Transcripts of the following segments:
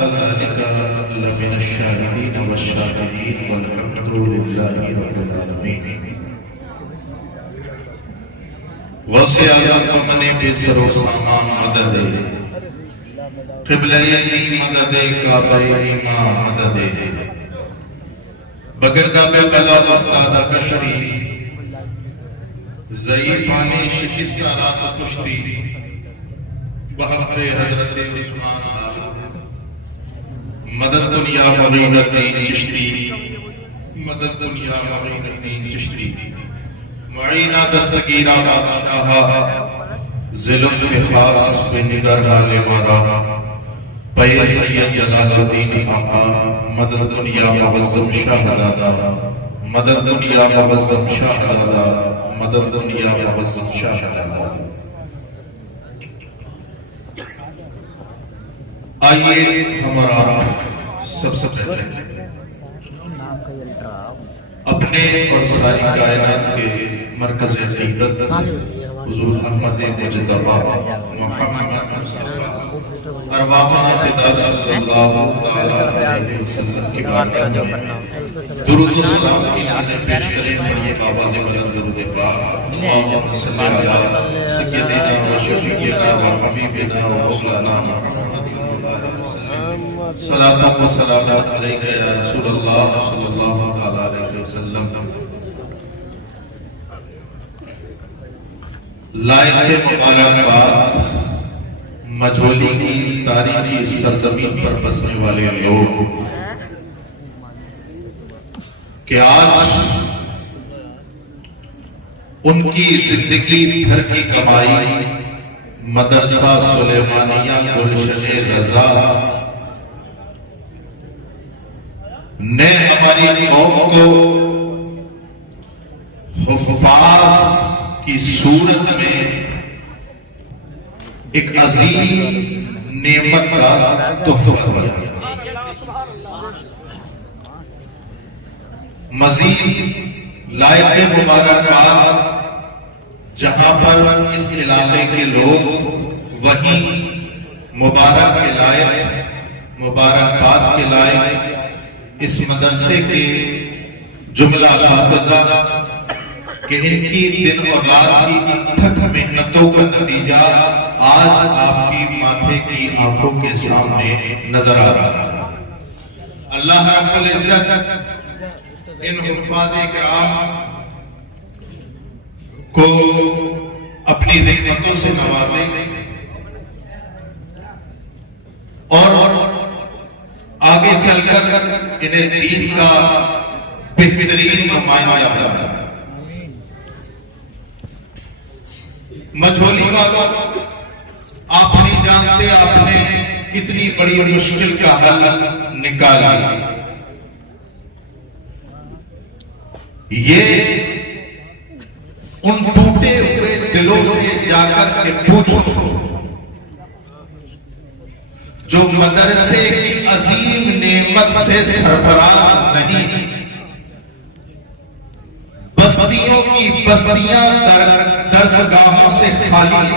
ذلك لمن الشاهدين والشاكرين والحمد لله رب العالمين. وسع من بسر سامان مدد قبلہ مدد کعبہ مدد بگردہ بے بلا وفتادہ کشری ضعیفانی شکستہ رات پشتی بحق حضرت عثمان مدد دنیا معین الدین چشتی مدد دنیا معین الدین چشتی معینہ دستگیرہ بادشاہا ظلم فی خاص بنگر حال وارا پیر سید جلال الدین آقا مدد دنیا معظم شاہ دادا مدد دنیا معظم شاہ دادا مدد دنیا معظم شاہ دادا. آئیے ہمارا سب سے پہلے اپنے اور ساری کائنات کے مرکز عقیدت حضور احمد مجتبی محمد مصطفیٰ ارواحنا فدا صلی اللہ علیہ وسلم کی بارگاہ میں درود و سلام کی نظر پیش کریں. پڑھیے بابا سے بلند درود پاک. اللہم صلی علی سیدنا و شفیعنا و حبیبنا و مولانا محمد صلاۃ و سلام علیک یا رسول اللہ صلی اللہ علیہ وسلم. لائق مبارکباد مجھولی کی تاریخی سرزمین پر بسنے والے لوگ کہ آج ان کی زندگی بھر کی کمائی مدرسہ سلیمانیہ گلشن رضا نے ہماری قوم کو حفاظ کی صورت میں ایک عظیم نعمت کا تحفہ دیا. مزید لائق مبارکباد جہاں پر اس علاقے کے لوگ وہیں مبارک کے لائق مبارکباد کے لائق اس مدرسے کے جملہ اساتذہ کہ ان کی دن اور رات کی انتھک محنتوں کا نتیجہ آج آپ کی ماتھے کی آنکھوں کے سامنے نظر آ رہا ہے. اللہ رب العزت ان حفاظ کرام کو اپنی رحمتوں سے نوازے اور آگے چل کر انہیں دین کا بہترین نمائندہ بنائے. مجھولی والوں آپ نہیں جانتے آپ نے کتنی بڑی مشکل کا حل نکالا. یہ ان ٹوٹے ہوئے دلوں سے جا کر کے پوچھو جو مدرسے کی عظیم نعمت سے سرفراز نہیں، بستیوں کی بستیاں درسگاہوں سے خالی،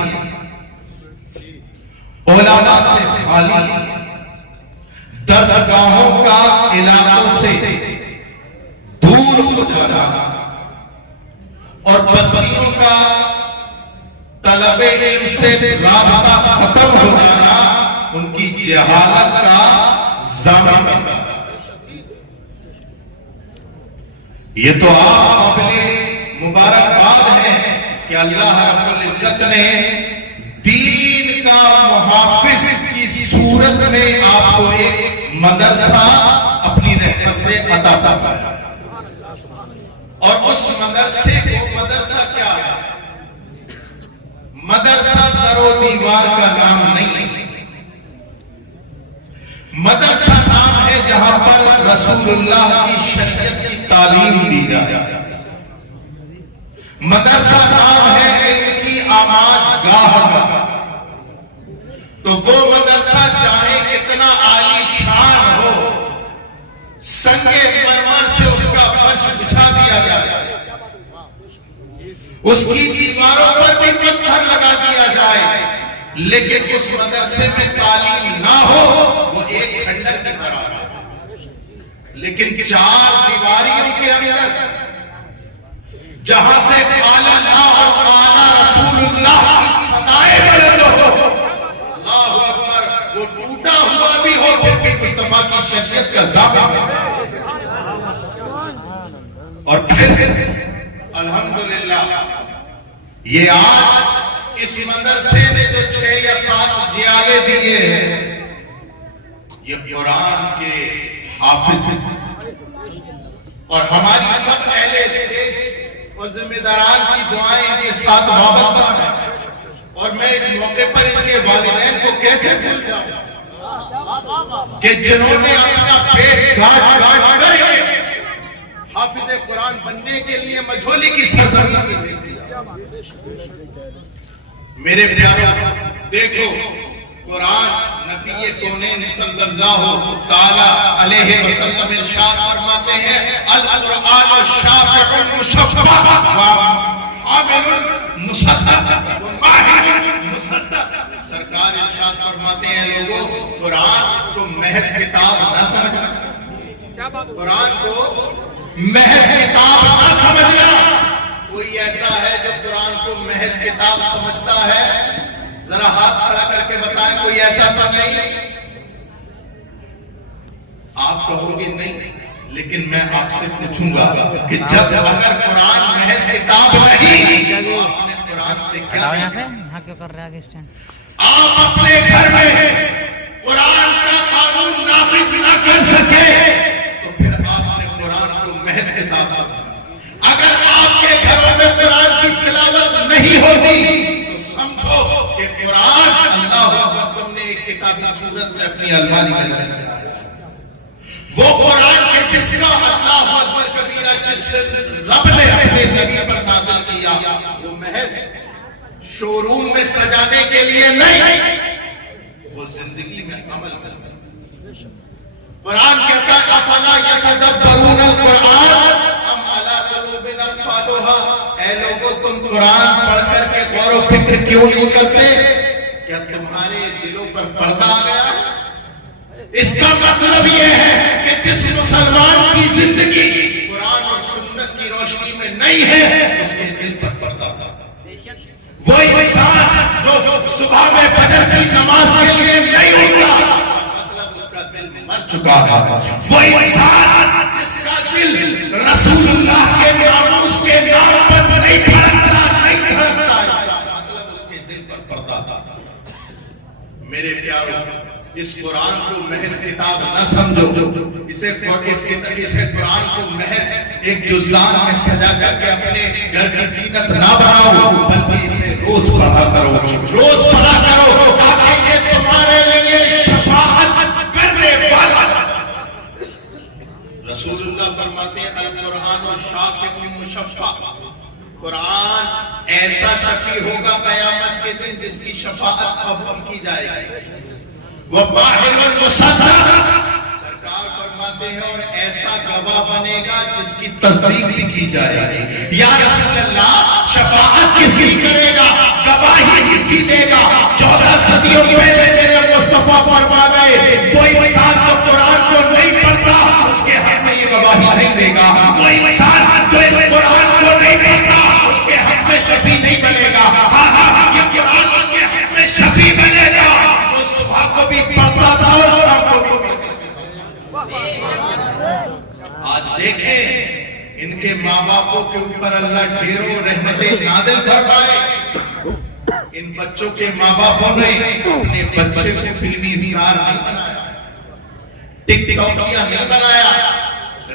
علماء سے خالی، درسگاہوں کا علاقوں سے دور ہو جانا اور بستیوں کا طلب علم سے رابطہ ختم ہو جانا ان کی جہالت کا ضامن ہے. یہ تو آپ اپنے مبارکباد ہیں کہ اللہ رب العزت نے دین کا محافظ کی صورت میں آپ کو ایک مدرسہ اپنی رحمت سے عطا فرمایا. اور اس مدرسے کو مدرسہ کیا ہے؟ مدرسہ در و دیوار کا نام نہیں، مدرسہ نام ہے جہاں پر رسول اللہ کی شریعت کی تعلیم دی جائے. مدرسہ نام ہے علم کی آماج گاہ کا. تو وہ مدرسہ چاہے کتنا عالی شان ہو، سنگ مرمر سے اس کا فرش بچھا دیا جائے، اس کی دیواروں پر بھی پتھر لگا دیا جائے، لیکن اس مدرسے میں تعلیم نہ ہو وہ ایک لیکن چار دیواریوں کے اندر جہاں سے قال اللہ اور قال رسول اللہ کی صدائیں بلند ہو، اللہ اکبر، وہ ٹوٹا ہوا بھی ہو پھر بھی مصطفیٰ کی شریعت کا ضابطہ، اور پھر الحمدللہ یہ آج اس مدرسے نے جو 6 یا 7 جیالے دیے ہیں، یہ قرآن کے حافظ اور ہماری سب اہل اسٹیج اور ذمہ داران کی دعائیں ان کے ساتھ وابستہ ہیں، اور میں اس موقع پر ان کے والدین کو کیسے بھول جاؤں کہ جنہوں نے اپنا پیٹ گھاٹ کر حافظ قرآن بننے کے لیے مجھولی کی سرزمین میں دے دیا۔ میرے پیاروں، دیکھو قرآن نبی کونین صلی اللہ تعالی علیہ وسلم ارشاد فرماتے ہیں القرآن الشافع المشفع وحامل المصدق وماہر المصدق۔ سرکار ارشاد فرماتے ہیں لوگوں، قرآن کو محض کتاب نہ سمجھنا، قرآن کو محض کتاب نہ سمجھنا۔ کوئی ایسا ہے جو قرآن کو محض کتاب سمجھتا ہے؟ ذرا ہاتھ کھڑا کر کے بتائیں، کوئی ایسا تو نہیں؟ آپ کہو گے نہیں، لیکن میں آپ سے پوچھوں گا کہ جب اگر قرآن محض کتاب نہیں تو آپ نے قرآن سے کیا سیکھا؟ آپ اپنے گھر میں قرآن کا قانون نافذ نہ کر سکے تو پھر آپ نے قرآن کو محض کتاب سمجھا۔ اگر آپ کے گھروں میں قرآن کی تلاوت نہیں ہوتی تو سمجھو کہ قرآن اللہ اکبر نے ایک کتابی صورت میں اپنی الماری میں رکھا ہے۔ وہ قرآن کے جس کا اللہ اکبر کبیرہ جس رب نے اپنے نبی پر نازل کیا، وہ محض شو روم میں سجانے کے لیے نہیں، وہ زندگی میں عمل کرتا۔ قرآن کہتا ہے افلا یتدبرون القرآن ام علی قلوب اقفالها۔ اے لوگوں، تم قرآن پڑھ کر کے غور و فکر کیوں نہیں کرتے؟ کیا تمہارے دلوں پر پردہ آ گیا؟ اس کا مطلب یہ ہے کہ جس مسلمان کی زندگی قرآن اور سنت کی روشنی میں نہیں ہے، اس کے دل پر پردہ تھا۔ وہ انسان جو صبح میں فجر کی نماز کے لیے نہیں اٹھتا، مطلب اس کا دل مر چکا ہے۔ وہ انسان جس کا دل رسول اللہ کے ناموس کے نام پر نہیں دھڑکتا، مطلب اس کے دل پر پردہ تھا۔ میرے پیاروں، اس قرآن کو محض کتاب نہ سمجھو، اسے قرآن کو محض ایک جزدان میں سجا کر کے اپنے گھر کی زینت نہ بناؤ، بلکہ اسے روز پڑھا کرو، روز پڑھا کرو، تاکہ یہ تمہارے لیے شفاعت کرنے والا۔ رسول اللہ فرماتے ہیں القرآن والشافع المشفع، قرآن ایسا شفیع ہوگا قیامت کے دن جس کی شفاعت قبول کی جائے گی۔ وَمَاهِرٌ الْمُصَدَّقِ، سرکار فرماتے ہیں اور ایسا گواہ بنے گا جس کی تصدیق بھی کی جائے گی۔ یا رسول اللہ، شفاعت کس کی کرے گا؟ گواہی کس کی دے گا؟ 14 صدیوں پہلے میرے مصطفیٰ فرما گئے، کوئی انسان جو قرآن کو نہیں پڑھتا اس کے حق میں یہ گواہی نہیں دے گا۔ کوئی انسان جو اس قرآن کو نہیں پڑھتا اس کے حق میں شفیع نہیں بنے گا۔ یہ قرآن اس کے حق میں شفیع بنے گا جو صبح کو بھی پڑھتا تھا اور شام کو بھی پڑھتا تھا۔ آج دیکھیں ان کے ماں باپوں کے اوپر اللہ ڈھیروں رحمتیں نازل فرمائے۔ ان بچوں کے ماں باپوں نے اپنے بچے کو فلمی اسٹار نہیں بنایا، ٹک ٹاکیا نہیں بنایا،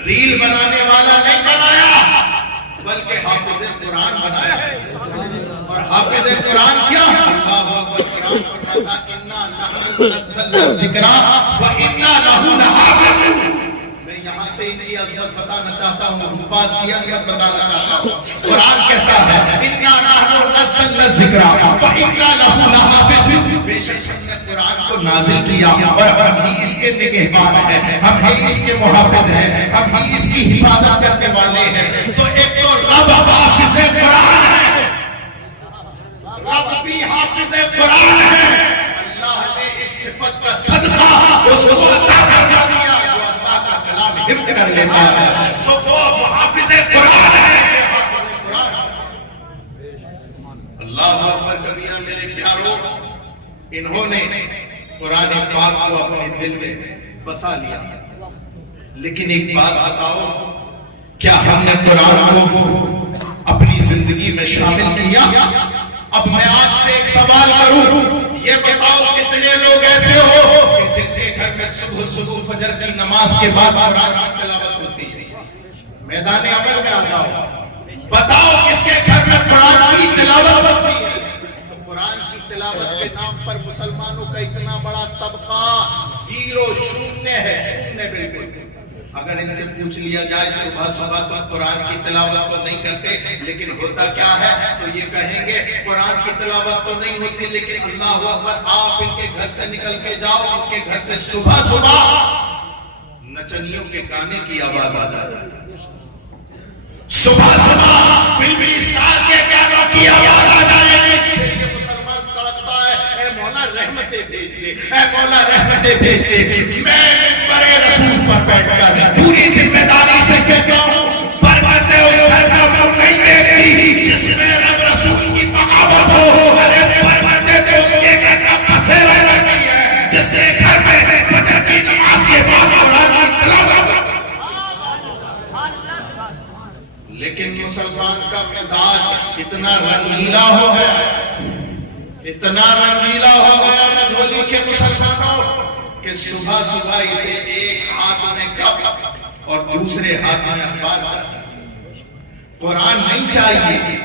ریل بنانے والا نہیں بنایا، بلکہ حافظ قرآن بنایا۔ اور حافظ قرآن کیا؟ اللہ اکبر، قرآن فرماتا انا نحن نزلنا الذکر وانا لہ لحافظون۔ میں یہاں سے ان کی عظمت بتانا چاہتا ہوں، حفاظ کی عظمت بتانا چاہتا ہوں۔ قرآن کہتا ہے انا نحن نزلنا الذکر وانا لہ لحافظون، بے شک ہم نے قرآن کو نازل کیا اور ہم ہی اس کے نگہبان ہیں، ہم ہی اس کے محافظ ہیں، ہم ہی اس کی حفاظت کرنے والے ہیں۔ تو ایک تو رب حافظ قرآن ہے، رب بھی حافظ قرآن ہے۔ اللہ نے اس صفت کا صدقہ اس کو عطا فرما دیا جو اللہ کا کلام حفظ کر لیتا ہے تو وہ محافظ قرآن ہے. اللہ اکبر کبیرہ. میرے پیارو، انہوں نے قرآن پاک کو اپنے دل میں بسا لیا. لیکن ایک بات بتاؤ، کیا ہم نے قرآن کو اپنی زندگی میں شامل کیا؟ اب میں آپ سے ایک سوال کروں، یہ بتاؤ کتنے لوگ ایسے ہو کہ جن کے گھر میں صبح فجر کی نماز کے بعد قرآن کی تلاوت ہوتی ہے؟ میدان عمل میں آ جاؤ، بتاؤ کس کے گھر میں قرآن کی تلاوت ہوتی ہے؟ تو قرآن کی تلاوت کے نام پر مسلمانوں کا اتنا بڑا طبقہ زیرو، شونیہ ہے، شونیہ بالکل. اگر ان سے پوچھ لیا جائے صبح صبح تو قرآن کی تلاوت تو نہیں کرتے، لیکن ہوتا کیا ہے؟ تو یہ کہیں گے قرآن کی تلاوت تو نہیں ہوتی، لیکن اللہ اکبر، آپ ان کے گھر سے نکل کے جاؤ، ان کے گھر سے صبح صبح نچنیوں کے گانے کی آواز آ جائے، صبح صبح فلمی اسٹار کے گانوں کی آواز آ جائے. یہ مسلمان تڑپتا ہے، اے مولا رحمتیں بھیج دے، اے مولا رحمتیں بھیج دے. میں منبر رسول پر بیٹھ کر پوری ذمہ داری سے کہتا ہوں، برکتیں اس گھر کا منہ نہیں دیکھتی جس میں رب رسول کی بغاوت ہو. ارے برکتیں تو اس کے گھر کا پسیرا لگتی ہے جس کے گھر میں فجر کی نماز کے بعد قرآن کی تلاوت. لیکن مسلمان کا مزاج اتنا رنگیلا ہو گیا، اتنا رنگیلا ہو گیا مجھولی کے مسلمانوں، کہ صبح صبح اسے ایک ہاتھ میں کپ اور دوسرے ہاتھ میں اخبار. قرآن نہیں چاہیے،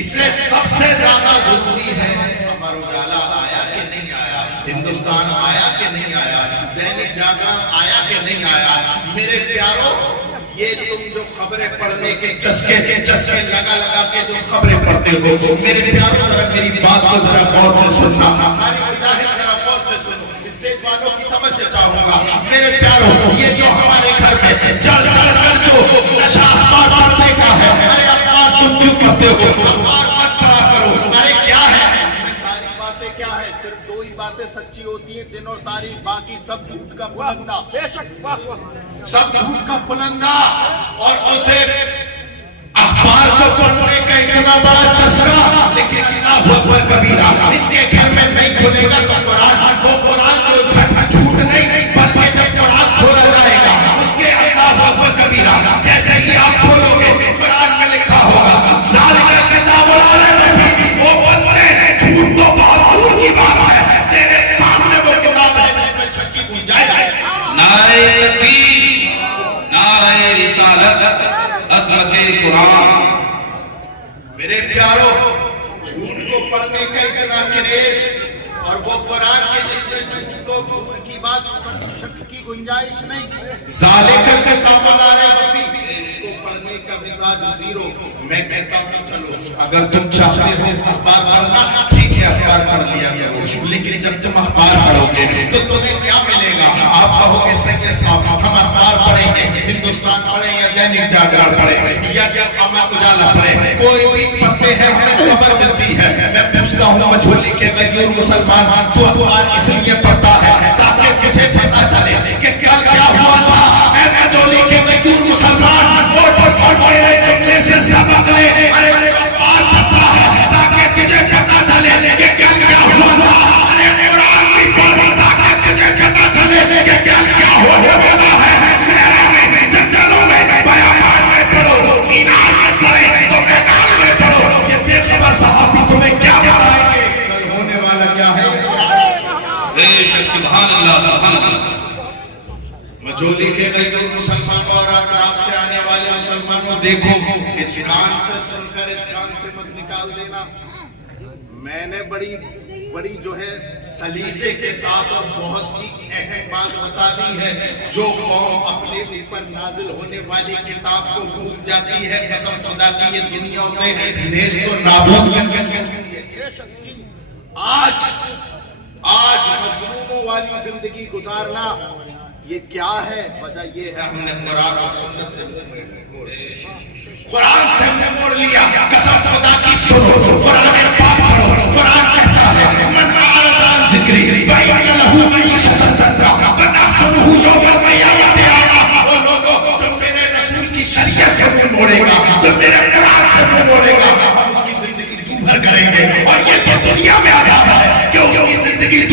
اسے سب سے زیادہ ضروری ہے امر اجالا آیا کہ نہیں آیا، ہندوستان آیا کہ نہیں آیا، دینک جاگرن آیا کہ نہیں آیا. میرے پیارو، یہ تم جو خبریں پڑھنے کے چسکے لگا کے جو خبریں پڑھتے ہو، میرے پیارو ذرا میری بات کو ذرا غور سے سننا. ہمارے مجاہد ذرا غور سے سنو، اسٹیج والوں کی توجہ چاہوں گا. میرے پیارو، یہ جو ہمارے گھر میں چڑھ کر جو نشہ اخبار پڑھنے کا ہے، ارے اخبار تم کیوں پڑھتے ہو؟ اخبار مت پڑھا کرو. ارے کیا ہے اس میں؟ ساری باتیں کیا ہے؟ صرف دو ہی باتیں سچی ہوتی ہیں، دن اور تاریخ، باقی سب جھوٹ کا پلندہ، سب جھوٹ کا پلندہ. اور اسے اخبار کو پڑھنے کا اتنا بڑا چسکا، لیکن اللہ اکبر کبیرہ، ان کے گھر میں نہیں کھلے گا تو قرآن، وہ قرآن جو جھوٹ نہیں بلکہ جب قرآن کھولا جائے گا اس کے اللہ اکبر کبیرہ جیسے ہی آپ کھولو گے قرآن میں لکھا ہوگا ذالک کتاب لا ریب فیہ. وہ بولتے ہیں جھوٹ تو بہت دور کی بات ہے، تیرے سامنے وہ کتاب ہے جس میں شک کی گنجائش ہے. نعرہ تکبیر، نعرہ رسالت، عظمت قرآن. میرے پیارو، جھوٹ کو پڑھنے کا اتنا کریز، اور وہ قرآن کے جس میں جھوٹ کو کفر کی بات، شک کی گنجائش نہیں. ذالک الکتاب لا ریب فیہ، اس کو پڑھنے کا مزاج زیرو. میں کہتا ہوں چلو اگر تم چاہتے ہو اخبار پڑھنا، ٹھیک ہے اخبار پڑھ لیا کرو، لیکن جب تم اخبار پڑھو گے تو تمہیں کیا ملے گا؟ آپ کہو گے سید صاحب ہم اخبار پڑھیں گے، ہندوستان پڑھیں یا دینک جاگرن پڑھیں یا امر اجالا پڑھیں، کوئی بھی پڑھتے ہیں ہمیں خبر ملتی ہے. میں پوچھتا ہوں مجھولی کے غیور مسلمان، تو اخبار اس لیے پڑھتا ہے تاکہ تجھے پتہ چلے کہ کل کیا ہوا تھا. اے مجھولی کے غیور مسلمان، اور میرے جملے سے سبق لے. ارے اخبار پڑھتا ہے تاکہ تجھے پتہ چلے کہ کل کیا ہوا تھا. ارے قرآن بھی پڑھ تاکہ تجھے پتہ چلے کہ کل کیا ہونے والا ہے. صحرا میں، جنگلوں میں، بیابان میں پڑھو، مینار میں پڑھیں تو میدان میں پڑھو. یہ بے خبر صحافی تمہیں کیا بتائیں گے کل ہونے والا کیا ہے؟ بے شک، سبحان اللہ، سبحان اللہ. مجھولی کے غیور مسلمانوں اور اطراف سے آنے والے مسلمانوں، دیکھو اس کان سے سن کر اس کان سے مت نکال دینا. میں نے بڑی جو ہے سلیقے کے ساتھ اور بہت ہی اہم بات بتا دی ہے. جو قوم اپنے اوپر نازل ہونے والی کتاب کو بھول جاتی ہے، قسم خدا کی یہ دنیا سے نیست و نابود کر جاتی ہے. آج مظلوموں والی زندگی گزارنا یہ کیا ہے؟ وجہ یہ ہے ہم نے قرآن اور سنت سے قرآن سے موڑ لیا. قسم خدا کی سنو، قرآن پاک پڑھو. قرآن کہتا ہے من اعرض عن ذکری فإن له معیشۃ ضنکا ونحشرہ یوم القیامۃ اعمى. وہ لوگوں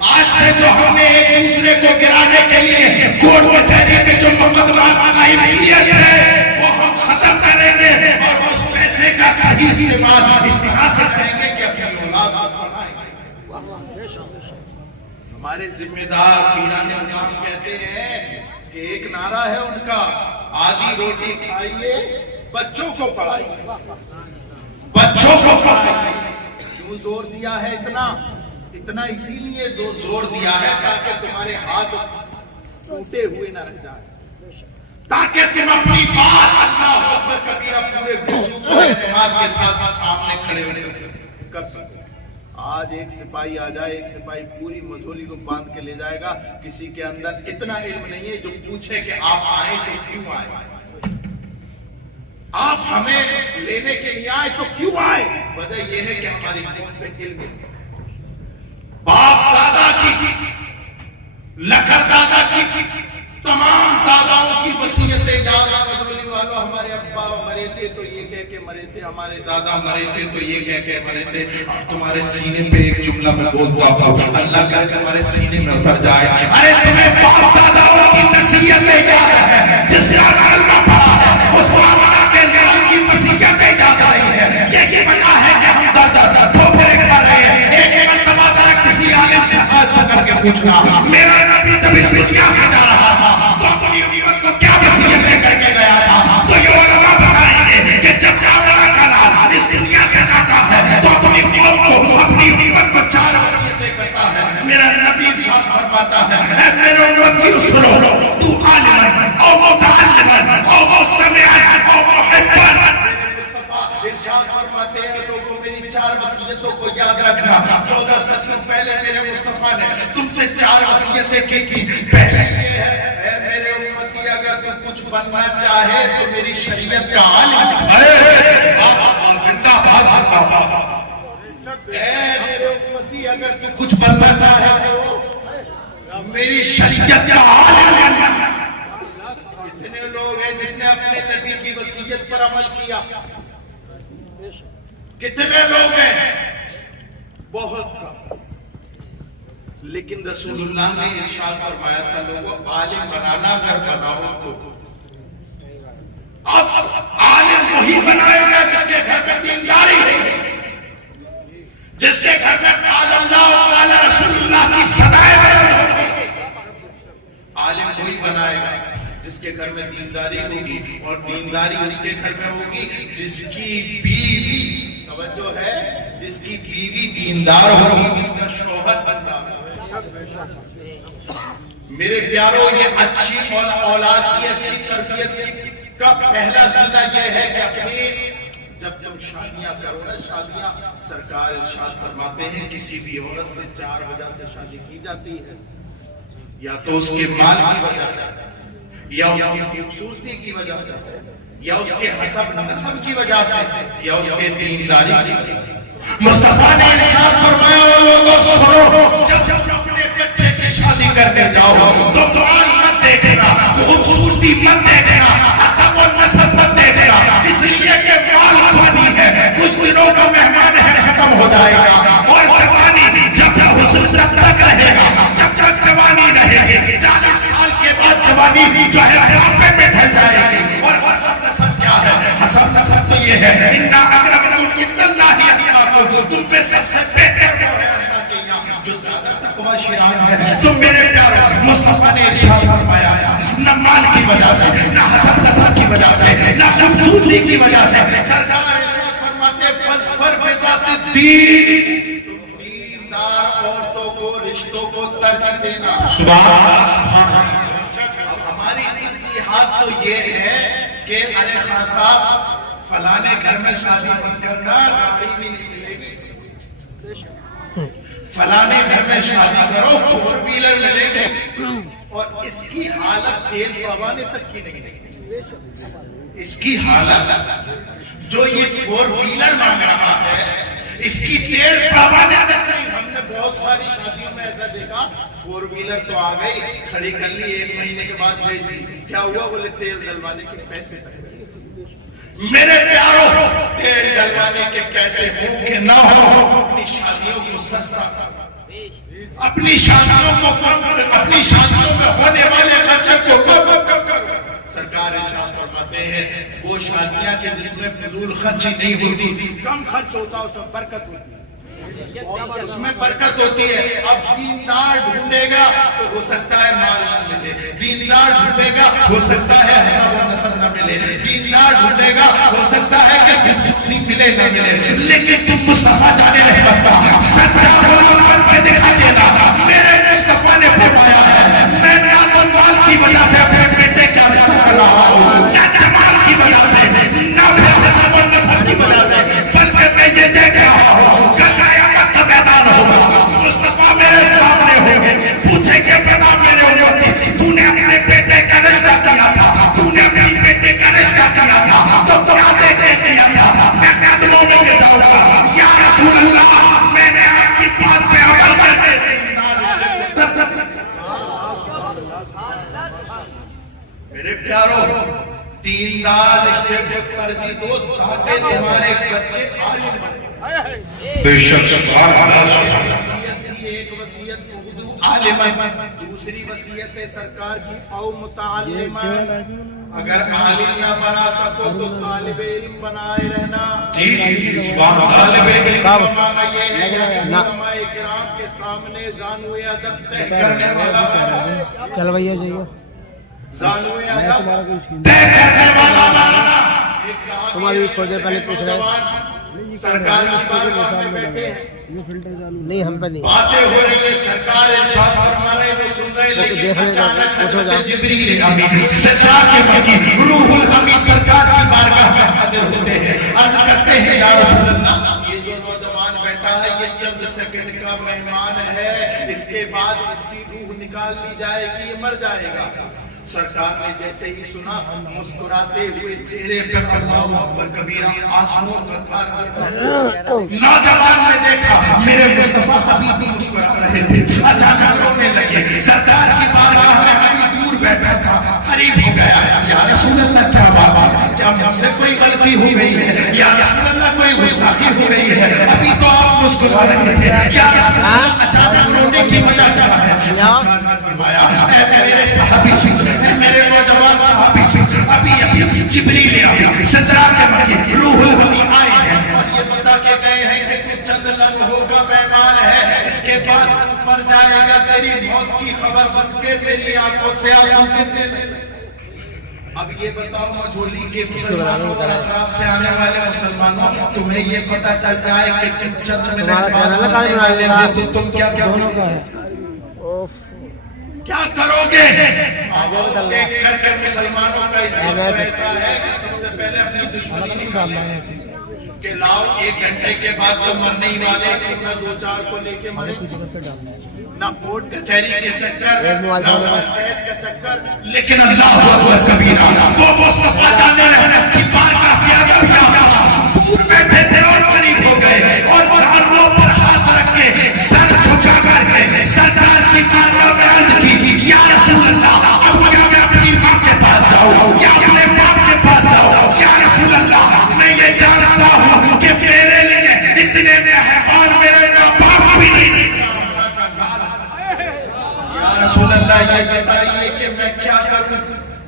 آج سے جو ہم نے ایک دوسرے کو گرانے کے لیے کورٹ کچہری میں جو مقدمات قائم کیے تھے وہ ہم ختم کریں گے اور اس پیسے کا صحیح استعمال اس طرح سے کریں گے کہ اپنی اولاد بنائیں گے۔ ہمارے ذمہ دار پیران اعظم کہتے ہیں کہ ایک نعرہ ہے ان کا، آدھی روٹی کھائیے بچوں کو پڑھائیے، بچوں کو پڑھائیں۔ کیوں زور دیا ہے اتنا اسی لیے زور دیا ہے تاکہ تمہارے ہاتھ ٹوٹے ہوئے نہ رہ جائیں، تاکہ تم اپنی بات اللہ اکبر کبیرہ پورے وجود و اعتماد کے ساتھ سامنے کھڑے ہوئے کر سکو۔ آج ایک سپاہی آ جائے، ایک سپاہی پوری مجھولی کو باندھ کے لے جائے گا، کسی کے اندر اتنا علم نہیں ہے جو پوچھے کہ آپ آئے تو کیوں آئے، آپ ہمیں لینے کے لیے آئے تو کیوں آئے؟ وجہ یہ ہے کہ ہماری قوم پہ علم ہے۔ باپ دادا کی، لکھر دادا کی، تمام داداؤں کی وصیتیں یاد آ مجھولی والوں، ہمارے ابا مرے تھے تو یہ کہہ کے مرے تھے، ہمارے دادا مرے تھے تو یہ کہہ کے مرے تھے۔ اب تمہارے سینے پہ ایک جملہ میں بولتا ہوں، اللہ کرے تمہارے سینے میں اتر جائے۔ ارے تمہیں باپ داداؤں کی نصیحتیں یاد ہے، جس کا کلمہ پڑھا ہے اس کو اللہ کے نام کی وصیتیں یاد آئی ہے۔ یہ وجہ ہے کہ ہم درد ٹھوکرے کر رہے ہیں۔ ایک مرتبہ ذرا کسی عالم سے ہاتھ پکڑ کے پوچھنا، میرا نبی جب اس دنیا سے جا رہا تھا تو اپنی امت کو کیا وصیتیں کر کے گیا تھا؟ تو یہ علماء بتائیں گے کہ جب اللہ کا نام اس دنیا سے جاتا ہے تو اپنی قوم کو، اپنی امت کو 4 وصیتیں کرتا ہے۔ میرا نبی ارشاد فرماتا ہے، اے میرے امتی سنو، تو عالم او متعلم او مستمع او محب، ارشاد فرماتے ہیں لوگوں میری 4 وصیتوں کو یاد رکھنا۔ 14 صدیوں پہلے میرے مصطفیٰ نے تم سے 4 وصیتیں کی۔ پہلے یہ ہے، اے میرے امتی اگر تو کچھ بننا چاہے تو میری شریعت کا عالم بن۔ زندہ باد۔ اے میرے امتی اگر تو کچھ بننا چاہے تو میری شریعت کا عالم بن۔ کتنے لوگ ہیں جس نے اپنے نبی کی وصیت پر عمل کیا؟ کتنے لوگ ہیں؟ بہت کم۔ لیکن رسول اللہ نے ارشاد فرمایا تھا لوگوں عالم بنانا اگر بناؤ تو اب عالم وہی بنائے گا جس کے گھر میں دینداری ہے، جس کے گھر میں قال اللہ و قال رسول اللہ کی صدائے بیان ہوگی۔ عالم وہی بنائے گا جس کے گھر میں دینداری ہوگی، اور دینداری اس کے گھر میں ہوگی جس کی بیوی، توجہ ہے، جس کی بیوی دیندار ہوگی، جس کا شوہر دیندار ہوگا۔ میرے پیارو، یہ اچھی اولاد کی اچھی تربیت کا پہلا ذریعہ یہ ہے کہ اپنی جب تم شادیاں کرو نا، شادیاں سرکار ارشاد فرماتے ہیں کسی بھی عورت سے 4 وجہ سے شادی کی جاتی ہے، یا تو اس کے مال کی وجہ سے، یا اس کی خوبصورتی کی وجہ سے، یا اس کے حسب نسب کی وجہ سے، یا اس کے دینداری کی وجہ سے۔ مصطفیٰ نے ارشاد فرمایا او لوگوں سنو، جب اپنے بچے کی شادی کرنے جاؤ تو مال مت دیکھنا، خوبصورتی مت دیکھنا، حسب و نسب مت دیکھنا، اس لیے کہ مال فانی ہے، کچھ دنوں کا مہمان ہے، ختم ہو جائے گا، اور جوانی جب حسن تب تک رہے گا جب تک جوانی رہے گی، 40 سال کے بعد جوانی جو ہے بڑھاپے میں ڈھل جائے گی۔ اور حسب نسب کیا ہے؟ حسب نسب تو یہ ہے انا اکرمکم عند اللہ اتقاکم، تم میں سب سے بہتر وہ ہے اللہ کے یہاں جو زیادہ تقوی شیران ہے۔ تم میرے پیارو، مصطفیٰ نے ارشاد فرمایا نہ مال کی وجہ سے، نہ حسب نسب کی وجہ سے، نہ خوبصورتی کی وجہ سے، سرکار ارشاد فرماتے فاظفر بذات الدین، تم دیندار عورتوں کو، رشتوں کو ترجیح دینا۔ سبحان اللہ۔ اب ہماری ترجیحات تو یہ ہے کہ ارے خان صاحب فلانے گھر میں شادی مت کرنا، گاڑی بھی نہیں ملے گی، فلانے گھر میں شادی کرو 4 ویلر ملے گے، اور اس کی حالت تیل پروانے تک کی نہیں ہے۔ اس کی حالت جو یہ 4 ویلر مانگ رہا ہے اس کی تیل پروانے تک نہیں۔ ہم نے بہت ساری شادیوں میں ایسا دیکھا 4 ویلر تو آ گئی، کھڑی کر لی، 1 مہینے کے بعد بھیج دی، کیا ہوا؟ بولے تیل ڈلوانے کے پیسے تک۔ میرے پیارو، تیل ڈلوانے کے پیسے ہوں کہ نہ ہو، اپنی شادیوں کو سستا کرنا۔ اپنی شادیوں کو کم کرو، اپنی شادیوں میں ہونے والے خرچے کو کم کرو۔ سرکار ارشاد فرماتے ہیں وہ شادیاں کہ جس میں فضول خرچی نہیں ہوتی، کم خرچ ہوتا، اس میں برکت ہوتی ہے، اس میں برکت ہوتی ہے۔ اب دیندار ڈھونڈے گا تو ہو سکتا ہے مال نہ ملے، دیندار ڈھونڈے گا ہو سکتا ہے حسب و نسب نہ ملے، دیندار ڈھونڈے گا ہو سکتا ہے کہ خوبصورتی ملے نہ ملے، لیکن تم مصطفیٰ جانے رحمت کا سچا غلام بن کے دکھا دینا۔ میرے مصطفیٰ نے فرمایا ہے میں نہ تو مال کی وجہ سے اپنے بیٹے کا رشتہ کر رہا ہوں، نہ جمال کی وجہ سے، نہ حسب و نسب کی وجہ سے، بلکہ میں یہ دیکھ رہا ہوں کہ قیامت کا میدان ہوگا، مصطفیٰ میرے سامنے ہوں گے، پوچھے کہ بتا میرے امتی تو نے اپنے بیٹے کا رشتہ کیا تھا، تو نے اپنی بیٹے کا رشتہ کیا تھا تو کیا دیکھ کے کیا تھا؟ میں قدموں میں گر جاؤں گا یا رسول اللہ، میں نے آپ کی بات پہ عمل کر کے میرے پیاروں دیندار رشتے کو ترجیح دو تاکہ تمہارے بچے عالم بنیں۔ بے شک سبحان اللہ۔ ایک وصیت اردو عالم، دوسری وصیت سرکار کی او متعلم، اگر عالم نہ بنا سکو تو طالب علم بنائے رہنا۔ جی جی جی سبحان اللہ۔ طالب علم کا معنی یہ ہے کہ علماء کرام کے سامنے زانوئے ادب طے کرنے والا بنا، چل بھیا جائیے زانوئے ادب طے کرنے والا بنا۔ تمہاری تھوڑی دیر پہلے پوچھ رہے سرکار کی بارگاہ میں بیٹھے ہیں، نہیں ہم پہ نہیں باتیں ہو رہی ہیں، سرکار ارشاد فرما رہے ہیں، وہ سن رہے ہیں، لیکن اچانک حضرت جبریل امین سرکار کے مکی روح الامین سرکار کی بارگاہ میں حاضر ہوتے ہیں، عرض کرتے ہیں یا رسول اللہ یہ جو نوجوان بیٹھا ہے یہ چند سیکنڈ کا مہمان ہے، اس کے بعد اس کی روح نکال لی جائے گی، یہ مر جائے گا۔ سرکار نے جیسے ہی سنا مسکراتے ہوئے چہرے پر اللہ اکبر کبیرہ آنسوؤں کا دھار، نوجوان نے دیکھا میرے مصطفیٰ ابھی بھی مسکرا رہے تھے، اچانک رونے لگے، سرکار کی بارگاہ میں ابھی دور بیٹھا تھا، قریب ہو گیا، یا رسول اللہ کیا بات ہے، کیا مجھ سے کوئی غلطی ہو گئی ہے، یا رسول اللہ کوئی گستاخی ہو گئی ہے، ابھی تو آپ مسکرا رہے تھے، یا رسول اللہ اچانک رونے کی وجہ کیا ہے؟ فرمایا اے میرے صحابی سن، اے میرے نوجوان صحابی سن، ابھی جبریل آیا، سرکار کے مکی روح الامین آئے ہیں اور یہ بتا کے گئے ہیں کہ تو چند لمحوں کا مہمان ہے، اس کے بعد تو مر جائے گا، تیری موت کی خبر سن کے میری آنکھوں سے آنسو گرنے لگے۔ اب یہ بتاؤ مجھولی کے مسلمانوں اور اطراف سے آنے والے مسلمانوں، تمہیں یہ پتا چل جائے کہ تم چند منٹ بعد مرنے والے ہو تو تم کیا کیا کرو گے؟ دیکھ کر کے مسلمانوں کا اتفاق ایسا ہے کہ سب سے پہلے اپنی دشمنی نکالنا کہ لاؤ 1 گھنٹے کے بعد تو مرنے ہی والے نہ 2-4 کو لے کے مرے، نہ کورٹ کچہری کے چکر، نہ قید کا چکر، لیکن اللہ اکبر کبیرہ وہ مصطفیٰ جانے رحمت کی بارگاہ کے ادب یافتہ دور بیٹھے تھے اور قریب ہو گئے اور سروں پر ہاتھ رکھ کے سر جھکا کر کے سرکار کی بارگاہ میں عرض کی یا رسول اللہ اب کیا میں اپنی ماں کے پاس جاؤں یا اپنے باپ کے پاس جاؤں؟ یا رسول اللہ میں یہ جانتا ہوں کہ میرے لیے اتنے مہربان میرے ماں باپ بھی نہیں، یا رسول اللہ یہ بتائیے کہ میں کیا کروں،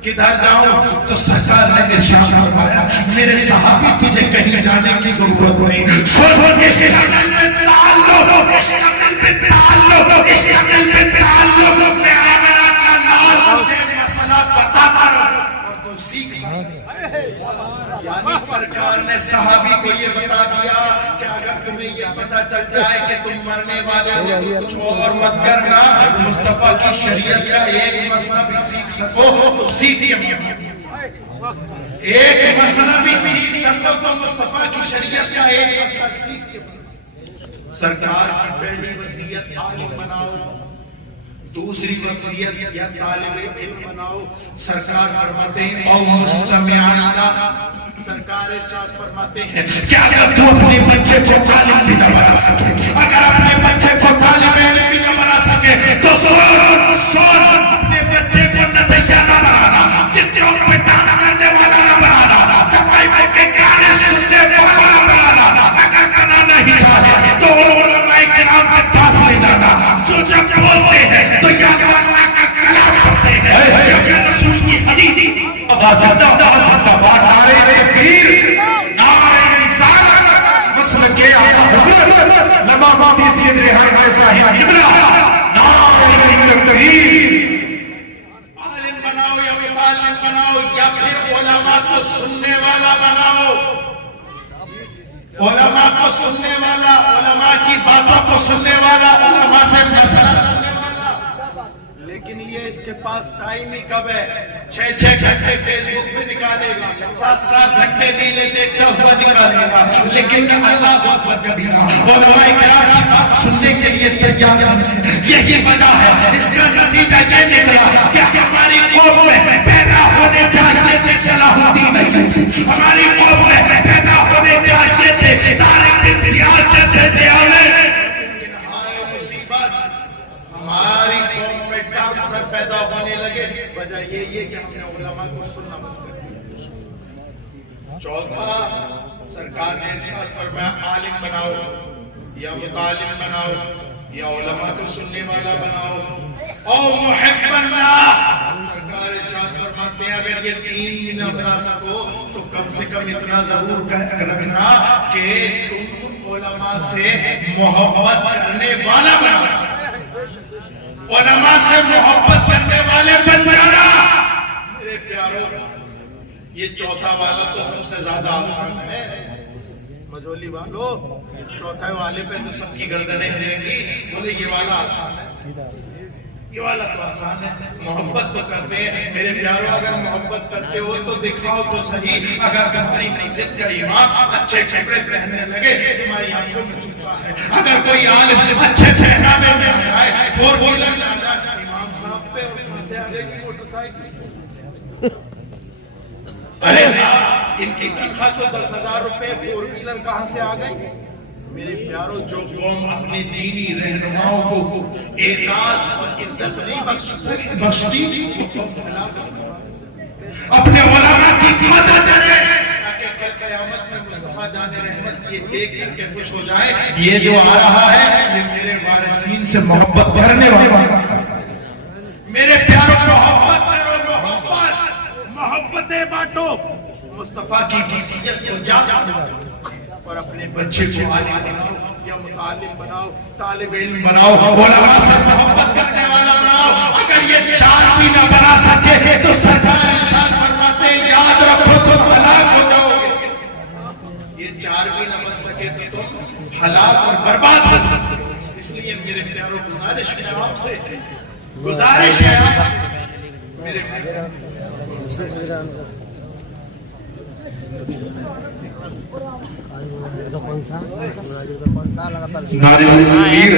کدھر جاؤں؟ تو سرکار نے ارشاد فرمایا میرے صحابی تجھے کہیں جانے کی ضرورت نہیں، سن اس شکل میں تعلق، اس شکل میں تعلق، اس شکل میں تعلق، میں آمنہ کا نال مجھے مسئلہ پتا کرو اور تو سیکھ۔ یعنی سرکار نے صحابی کو یہ بتا دیا کہ اگر تمہیں یہ پتا چل جائے کہ تم مرنے والے ہو تو کچھ اور مت کرنا، مصطفیٰ کی شریعت کا ایک مسئلہ بھی سیکھ سکو تو سیکھیے، ایک مسئلہ بھی سیکھ سکو تو مصطفیٰ کی شریعت کا ایک مسئلہ سیکھیے۔ سرکار کی پہلی وصیت عالم بناؤ، دوسری وصیت یا طالب علم بناؤ۔ سرکار فرماتے ہیں او مستمعین، سرکار ارشاد فرماتے ہیں کیا اگر تو اپنے بچے کو طالب بھی نہ بنا سکے، اگر اپنے بچے کو طالب علم بھی نہ بنا سکے تو سون اپنے بچے کو نچیا نہ بنانا، چتروں پہ ڈانس کرنے والا نہ بنانا، چپائی کے گانے سننے والا نہ بنانا۔ اگر بنانا ہی چاہے تو علماء کرام کے پاس لے جانا، جو زندہ زندہ زندہ باد نعرہ تکبیر نعرہ رسالت مسلک اعلی حضرت علامہ مفتی سید ریحانہ صاحب قبلہ نعرہ تکبیر. عالم بناؤ یا متعلم بناؤ یا پھر علماء کو سننے والا بناؤ, علماء کو سننے والا, علماء کی باتوں کو سننے والا, علماء سے مسئلہ سننے والا. لیکن یہ اس کے پاس ٹائم ہی کب ہے؟ 6 گھنٹے فیس بک پہ نکالے گا, 7 گھنٹے نیلے دیکھتا ہوا نکالے گا, لیکن اللہ اکبر کبیرہ علماء کرام کی بات سننے کے لیے تیار نہیں ہے. یہی وجہ ہے, اس کا نتیجہ یہ نکلا کہ ہماری قوم میں پیدا ہونے چاہیے تھے صلاح الدین ایوبی, ہماری قوم میں پیدا ہونے چاہیے تھے طارق بن زیاد جیسے ضیاء. لیکن ہائے مصیبت, ہماری قوم میں ڈانسر پیدا ہونے لگے. وجہ یہ ہے کہ ہم نے علماء کو سننا بند کر دیا. چوتھا, سرکار نے ارشاد فرمایا عالم بناؤ یا متعلم بناؤ یا علماء کو سننے والا بناؤ او محب اللہ. سرکار ارشاد فرماتے ہیں اگر یہ 3 بھی نہ بنا سکو تو کم سے کم اتنا ضرور کہہ رکھنا کہ تم علماء سے محبت کرنے والا بنانا, علماء سے محبت کرنے والے بن جانا. میرے پیارو, یہ چوتھا والا تو سب سے زیادہ آسان ہے. مجولی والو, چوتھے والے پہ تو سب کی گردنیں ہلیں گی. بولے یہ والا آسان ہے, یہ والا تو آسان ہے. محبت تو کرتے ہیں میرے پیارو, اگر محبت کرتے ہو تو دکھاؤ تو صحیح. اگر تمہاری مسجد کا امام اچھے کپڑے پہننے لگے تمہاری آنکھوں میں چھپا ہے, اگر کوئی عالم اچھے پہناوے میں آئے 4 ویلر لانا امام صاحب پہ اور وہاں سے آگے کی موٹر سائیکل, ارے ان کی تنخواہ تو 10,000 روپے 4 ویلر کہاں سے آ گئی. میرے پیارو, جو قوم اپنے دینی رہنماؤں کو اعزاز اور عزت نہیں بخشتی وہ قوم ہلاک اپنے علماء کی قدر کرے تاکہ کل قیامت میں مصطفیٰ جان رحمت یہ دیکھ کر کے خوش ہو جائے یہ جو آ رہا ہے یہ میرے وارثین سے محبت کرنے والا. میرے پیارو, محبت کرو, محبتیں بانٹو, مصطفیٰ کی حیثیت کو جانو اور اپنے بچے کو عالم بناؤ یا متعلم بناؤ, طالب علم بناؤ, علماء سے محبت کرنے والا بناؤ. اگر یہ 4 بھی نہ بنا سکے تو سرکار ارشاد فرماتے ہیں یاد رکھو تم ہلاک ہو جاؤ گے. یہ 4 بھی نہ بن سکے تو تم ہلاک اور برباد ہو جاؤ گے. اس لیے میرے پیاروں گزارش ہے آپ سے, گزارش ہے آپ سے میرے کون سا لگاتار نعرہ تکبیر,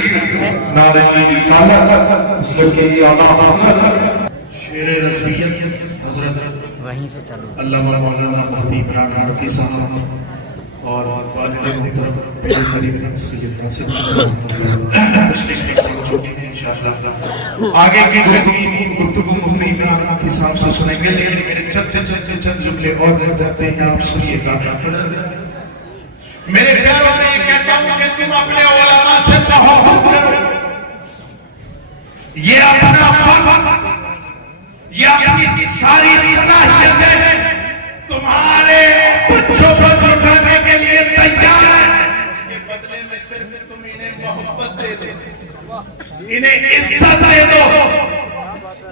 نعرہ رسالت, مسلک اعلی حضرت شیر رسمیت حضرت وہیں سے چلو. علامہ مولانا مفتی عمران حنفی صاحب اور والد محترم میرے قریب سید ناصر صاحب تشریف لے چکے ہیں. انشاءاللہ آگے کی گفتگو مفتی عمران حنفی صاحب سے سنیں گے, لیکن میرے چند جملے اور رہ جاتے ہیں, آپ سنیے گا. میرے پیاروں میں یہ کہتا ہوں کہ تم اپنے علماء سے محبت کرو. یہ اپنا وقت, یہ اپنی ساری صلاحیتیں تمہارے بچوں کو لٹانے کے لیے تیار ہے. اس کے بدلے میں صرف تم انہیں محبت دے دو, انہیں عزت دے دو,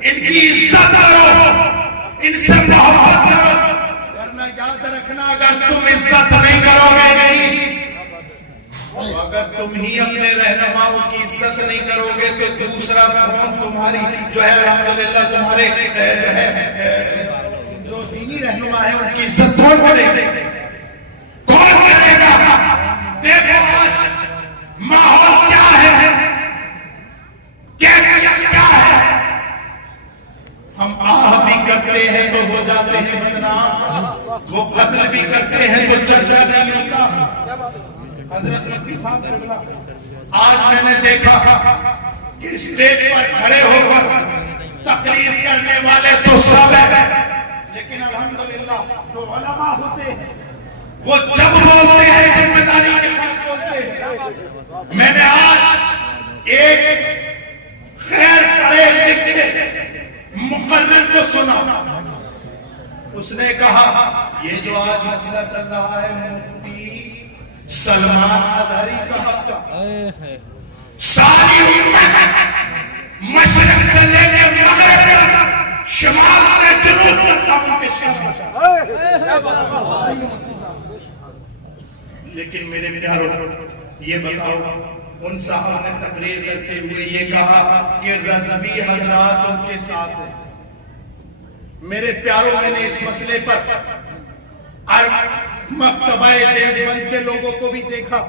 ان کی عزت کرو, ان سے محبت کرو. ورنہ یاد رکھنا اگر تم عزت نہیں کرو گے نہیں, اگر تم ہی اپنے رہنماؤں کی عزت نہیں کرو گے تو دوسرا قوم تمہاری جو ہے الحمدللہ تمہارے جو ہے جو دینی رہنما ہے ان کی عزت کون کرے گا. دیکھو آج ماحول کیا ہے, کیفیت کیا ہے. ہم آہ بھی کرتے ہیں تو ہو جاتے ہیں بدنام, وہ قتل بھی کرتے ہیں تو چرچا نہیں ہوتا. حضرت مفتی صاحب قبلہ, آج میں نے دیکھا کہ اسٹیج پر کھڑے ہو کر تقریر کرنے والے تو سب ہیں, لیکن الحمدللہ جو علماء ہوتے ہیں وہ جب بولتے ہیں ذمہ داری کے ساتھ بولتے ہیں. میں نے آج ایک خیر پڑھے لکھے مقرر کو سنا, اس نے کہا یہ جو آج مسئلہ چل رہا ہے مفتی سلمان اظہری صاحب کا، ساری امت مشرق سے لے کے مغرب تک، شمال سے جنوب تک ان کے شہر، لیکن میرے پیارو یہ بتاؤ، ان صاحب نے تقریر کرتے ہوئے یہ کہا کہ رضوی حضرات ان کے ساتھ ہیں۔ میرے پیاروں، میں نے اس مسئلے پر مکتبہ دیوبند کے لوگوں کو بھی دیکھا،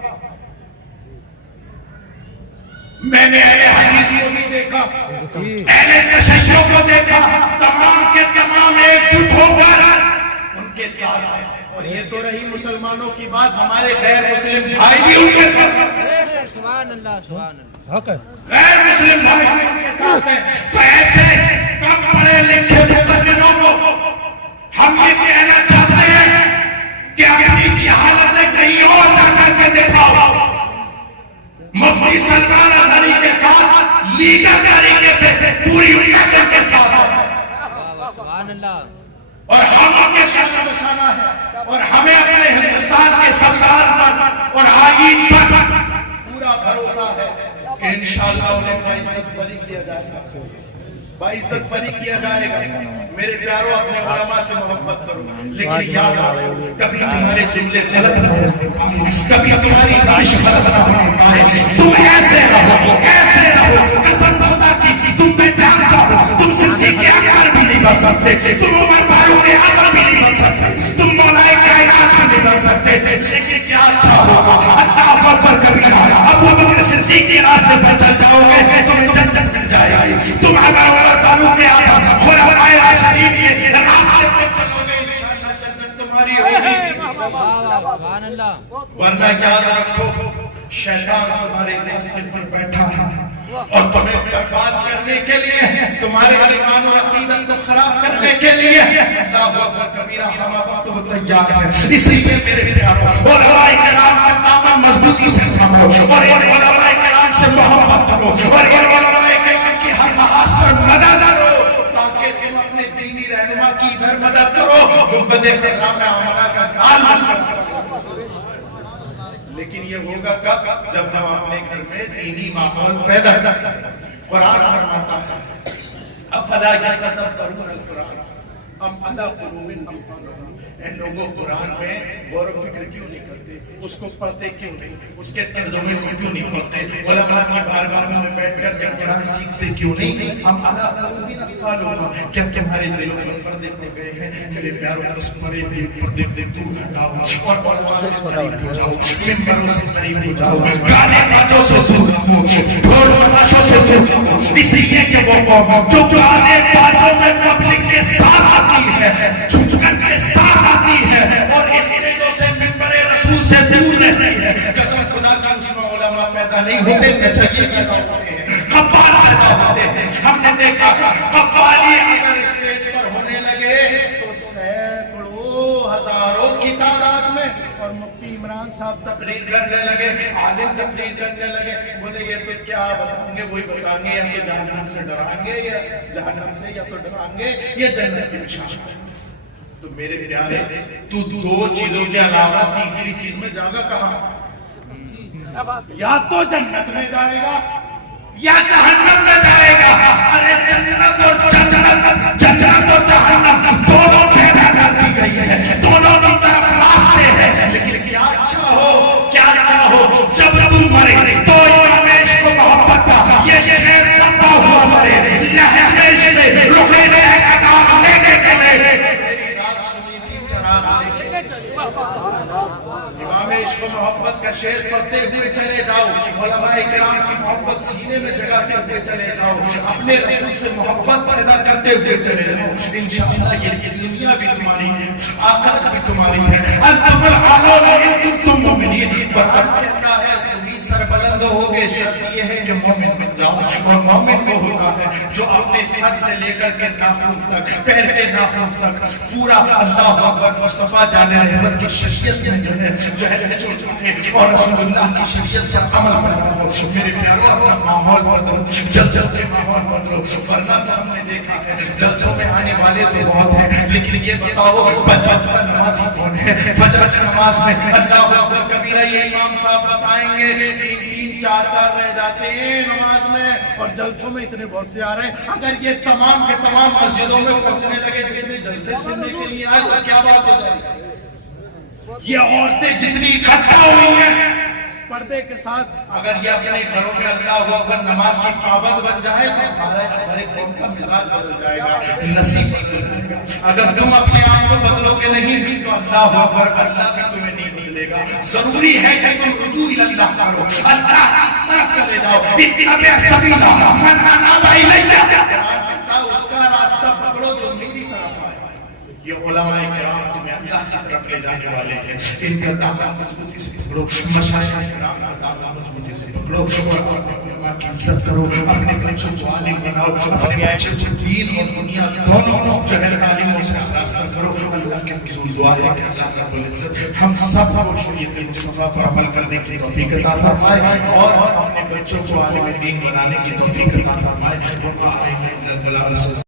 میں نے اہل حدیث کو بھی دیکھا، اہل تشیع کو دیکھا، تمام کے تمام ایک جٹ ہو کر ان کے ساتھ ہیں۔ اور یہ تو رہی مسلمانوں کی بات، ہمارے غیر مسلم بھائی بھی ان کے ساتھ ہیں، سبحان اللہ سبحان اللہ، غیر مسلم بھائی بھی ان کے ساتھ ہیں۔ تو ایسے کم پڑھے لکھے مقرروں کو ہم یہ کہنا چاہتے ہیں کہ اپنی جہالتیں کہیں اور جا کر کے دکھاؤ۔ مفتی سلمان اظہری کے ساتھ لیگل طریقے سے پوری امت کے ساتھ ہے، سبحان اللہ، اور ہم ان کے شانہ بشانہ ہیں، اور ہمیں اپنے ہندوستان کے سرکار پر اور آئین پر پورا بھروسہ ہے کہ انشاءاللہ انہیں باعزت بری کیا جائے گا، باعزت بری کیا جائے گا۔ میرے پیاروں، اپنے علماء سے محبت کرو، لیکن یاد رکھو کبھی تمہارے جملے غلط نہ ہونے پائے، کبھی تمہاری روش غلط نہ ہونے پائے، تم ایسے رہو، ایسے رہو، قسم خدا کی تم میں جانتا ہو تم صدیق اکبر بھی نہیں بن سکتے، تم عمر فاروق اعظم بھی نہیں بن سکتے، تم مولا کائنات بھی نہیں بن سکتے، لیکن کیا اچھا ہوگا اللہ اکبر کبیرہ ابو بکر صدیق کے راستے پر چل جاؤ گے، تمہیں جنت مل جائے گی۔ تم اگر عمر فاروق اعظم خلفائے راشدین کے راستے پر چلو گے، انشاءاللہ جنت تمہاری ہوگی۔ سبحان اللہ، ورنہ یاد رکھو شیطان تمہارے راستے پر بیٹھا ہے اور تمہیں برباد کرنے کے لیے، تمہارے ایمان اور عقیدت کو خراب کرنے کے لیے اللہ اکبر کبیرہ ہم وقت وہ تیار ہے۔ اس لیے میرے پیاروں، علماء کرام کا دامن مضبوطی سے تھامو، اور ان علماء کرام سے محبت کرو، اور ان علماء کرام کی ہر محاذ پر مدد کرو، تاکہ تم اپنے دینی رہنما کی ادھر مدد کرو، گنبد خضرا میں آمنہ کا نام مشکل کرو۔ لیکن یہ ہوگا کب؟ جب ہم اپنے گھر میں دینی ماحول پیدا کریں۔ قرآن فرماتا ہے افلا یتدبرون القرآن ام علی قلوب اقفالها۔ اے لوگوں، قرآن میں غور و فکر کیوں نہیں کرتے؟ اس کو پڑھتے کیوں نہیں؟ اس کے ترجمے کو کیوں نہیں پڑھتے؟ علماء کی بارگاہ میں بیٹھ کر کے قرآن سیکھتے کیوں نہیں؟ ام علی قلوب اقفالها، کیا تمہارے دلوں پر پردے پڑ گئے ہیں؟ میرے پیاروں، اس پڑے ہوئے پردے کو دور ہٹاؤ اور علماء سے قریب ہو جاؤ، ممبروں سے قریب ہو جاؤ، گانے بازوں سے دور رہو، ڈھول تماشوں سے دور رہو، اس لیے کہ وہ قوم جو گانے بازوں میں پبلک کے ساتھ آتی ہے، جھنجھکن کے ساتھ آتی ہے، اور اس چیزوں سے ممبر رسول سے دور رہتی ہے، قسم خدا کی اس میں علماء پیدا نہیں ہوتے، نچیے پیدا ہوتے ہیں، قبال پیدا ہوتے ہیں۔ ہم نے دیکھا قبالی اگر اسٹیج پر ہونے لگے تو سینکڑوں ہزاروں کی تعداد میں، اور مفتی عمران صاحب تقریر کرنے لگے، عالم تقریر کرنے لگے، بولے یہ تو کیا بتائیں گے؟ وہی بتائیں گے، یا تو جہنم سے ڈرائیں گے، یا جہنم سے یا تو ڈرائیں گے یا جنت کی نشانی۔ تو میرے پیارے، تو دو چیزوں کے علاوہ تیسری چیز میں جاگا کہاں؟ یا تو جنت میں جائے گا یا جہنم میں جائے گا۔ ارے جنت اور جہنم دونوں پیدا کر دی گئی ہے، دونوں کی طرف راستے ہیں، لیکن کیا چاہو، کیا چاہو، جب تو مرے تو ہمیش کو محبت کا یہ شہر لمبا ہوا مرے، ہمیش میں رکے رہے ادام لینے کے لیے میری رات سنی تھی چراغ لے کے۔ امام عشق و محبت کا شعر پڑھتے ہوئے چلے جاؤ، علماء کرام کی محبت سینے میں جگاتے ہوئے چلے جاؤ، اپنے رسول سے محبت پیدا کرتے ہوئے چلے جاؤ، انشاءاللہ یہ دنیا بھی تمہاری ہے، آخرت بھی تمہاری ہے۔ انتم العالون ان کنتم مؤمنین، قرآن کہتا ہے تم ہی سربلند ہو گے شرط یہ ہے کہ مومن بن جاؤ، اور مومن وہ ہوتا ہے جو اپنے سر سے لے کر کے ناخن تک، پیر کے ناخن تک پورا اللہ اکبر مصطفیٰ جان رحمت کی شریعت میں جو ہے چل جائے اور رسول اللہ کی شریعت پر عمل پیرا ہو۔ میرے پیاروں اپنا ماحول بدلو، جلسوں کے ماحول بدلو، ورنہ تو ہم نے دیکھا ہے جلسوں میں آنے والے تو بہت ہیں، لیکن یہ بتاؤ پنجابہ نمازی کون ہے؟ فجر کی نماز میں اللہ اکبر کبیرہ یہ امام صاحب بتائیں گے تین چار رہ جاتے ہیں نماز میں، اور جلسوں میں اتنے بہت سے آ رہے ہیں۔ اگر یہ تمام کے تمام مسجدوں میں پہنچنے لگے جتنے جلسے سننے کے لیے آئے تو کیا بات ہو جائے گی؟ یہ عورتیں جتنی اکٹھا ہوئی ہیں پردے کے ساتھ، اگر یہ اپنے گھروں میں اللہ اکبر نماز کی پابند بن جائے تو ہمارے قوم کا مزاج بدل جائے گا، نصیب بدل جائے گا۔ اگر تم اپنے آپ کو بدلو گے نہیں تو اللہ اکبر اللہ بھی تمہیں نہیں بدلے گا۔ ضروری ہے کہ تم رجوع اللہ کرو، اللہ کی طرف چلے جاؤ، اتبع سبیل من اناب الی، اس کا راستہ پکڑو جو میری طرف آئے۔ یہ علماء کرام تمہیں اللہ کی طرف لے جانے والے ہیں، ان کا دامن مضبوطی سے پکڑو، مشائخ کرام کا دامن مضبوطی سے پکڑو، اور علماء کی عزت کرو، اپنے بچوں کو عالم بناؤ، اپنے بچوں کو دین اور دنیا دونوں جو ہے تعلیموں سے آراستہ کرو۔ اللہ کے حضور دعا ہے کہ اللہ رب العزت ہم سب کو شریعت مصطفیٰ پر عمل کرنے کی توفیق عطا فرمائے اور اپنے بچوں کو عالم دین بنانے کی توفیق عطا فرمائے۔